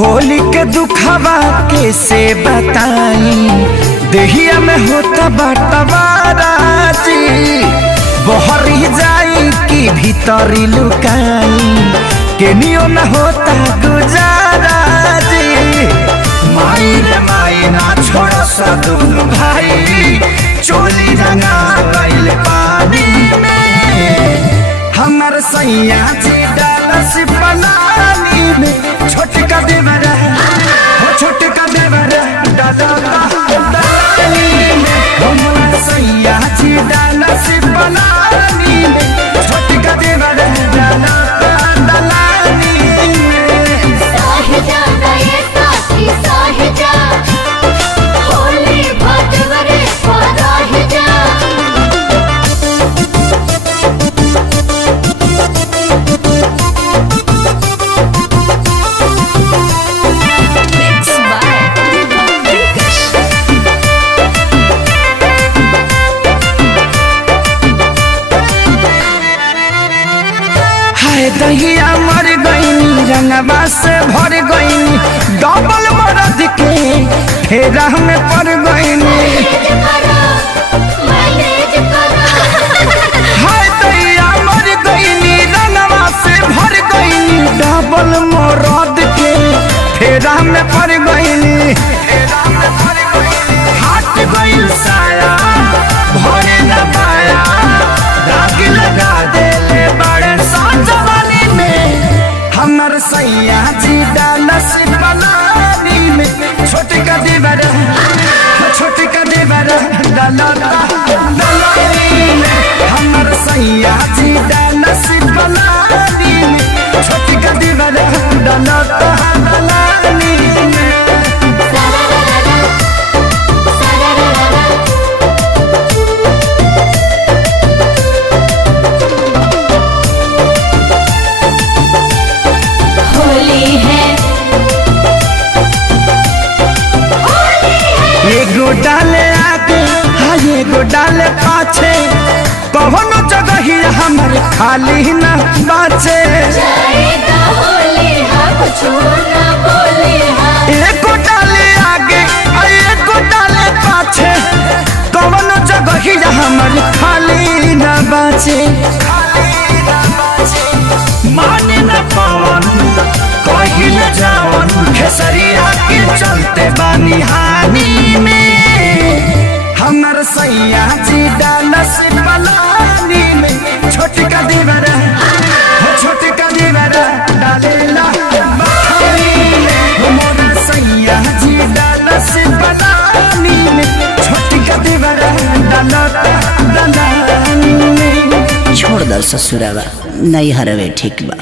होली के दुखवा कैसे बताई, देहिया में होता बटवाराजी, बहरी जाई कि भीतरी लुकाई, केनियो न होता गुजाराजी। माई रे माई ना छोड़ सदुन भाई, चोली रंगा गइल पानी में, हमर सैया जी डालस पलानी में, छोटका देवरा हो छोटका देवरा डालानी में, हमर सैया जी डालस पलानी में, छोटका देवरा डालानी में। साहिजा गए साथी साहिजा, होली भटवरे पराहिजा। दहिया मर गईनी रंगवा से भर गईनी, डबल मरद के फेरा में पड़ गईनी। हाय दहिया मर गईनी रंगवा से भर गईनी, डबल मरद के फेरा में पड़ गईनी। हाथ गईल साया भरे न पाया, दाग लगा देले बड़े साजवानी में, हमर सैया जी डालस पलानी में, छोटका देवरा डालानी में, हमर सैया जी डालस पलानी में, छोटका देवरा डालानी में। एगो डाले आगे हाँ एगो डाले पाछे, कौनो जगह ही हमर खाली न बाचे। एगो डाले आगे एगो डाले पाछे, कौनो जगह ही हमर खाली न बाचे। माने न पवन कहिल जावन, खेसरिया के चलते बानी हानि में, हमर सैया जी डालस पलानी में, छोटका देवरा हो छोटका देवरा डालेला पानी में, हमर सैया जी डालस पलानी में, छोटका देवरा डालानी में। छोड़ दर ससुरावा नहीं हरवे ठीक बा।